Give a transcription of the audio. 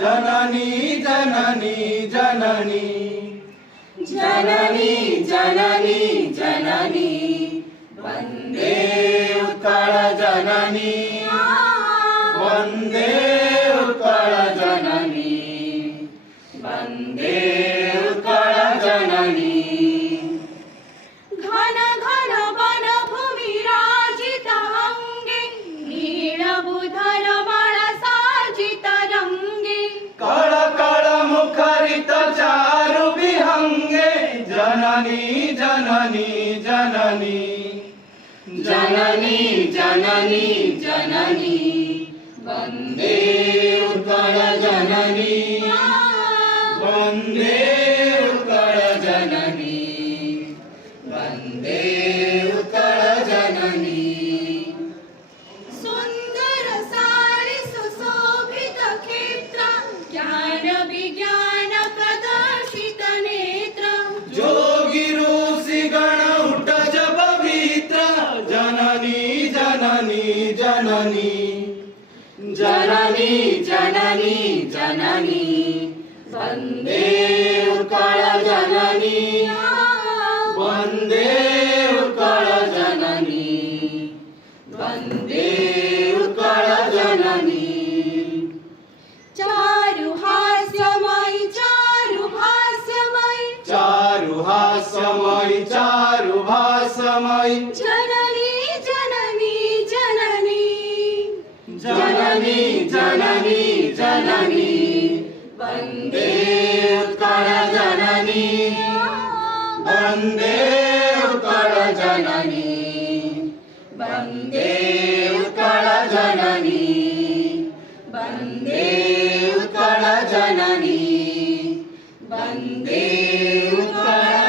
जननी जननी जननी जननी जननी जननी वंदे उत्कल जननी वंदे उत्कल जननी वंदे उत्कल जननी घन घन वन भूमि राजित अंगे नीलबुधर बाण साजित रंगे कळ कळ मुखरित चारु विहंगे जननी जननी जननी जननी जननी जननी वंदे उत्कल जननी वंदे उत्कल जननी वंदे उत्कल जननी सुंदर सारी सुशोभित क्षेत्र ज्ञान विज्ञान प्रदर्शित नेत्र जोगी ऋषि गण उठ जप पवित्र जननी जननी जननी जननी जननी जननी वंदे उत्कल जननी वंदे उत्कल जननी वंदे उत्कल जननी चारु हास्यमयी चारु भास्यमयी चारु हास्यमयी चारु भास्यमयी जननी जननी जननी जननी जननी जननी वंदे उत्कल जननी वंदे उत्कल जननी वंदे उत्कल जननी वंदे उत्कल जननी वंदे उत्कल